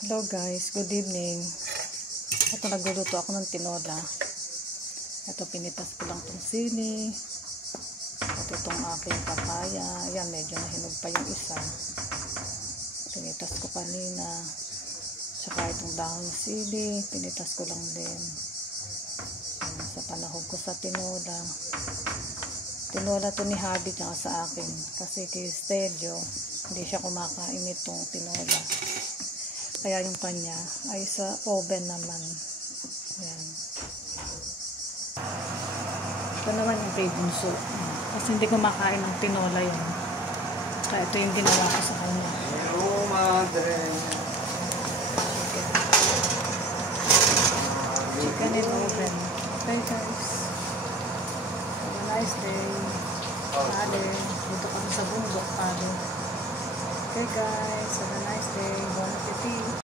Hello guys, good evening. Ito nagluluto ako ng tinola. Ito pinitas ko lang itong sili. At itong aking papaya. Ayan, medyo nahinog pa yung isa. Pinitas ko kanina. Tsaka itong dahon ng sili, pinitas ko lang din. Ayan, sa panahon ko sa tinola. Tinola to ni Habi tsaka sa akin. Kasi kay Stelio, hindi siya kumakain itong tinola. Kaya yung kanya ay sa oven naman. Ayan. Ito naman yung kay Bunso. Kasi hindi kumakain ng tinola yun. Kaya ito yung ginawa ko sa kanya. Hello, madre. Chicken in oven. Okay guys. Have a nice day. Pale. Dito kami sa bundok. Pale. Okay guys. Have a nice day.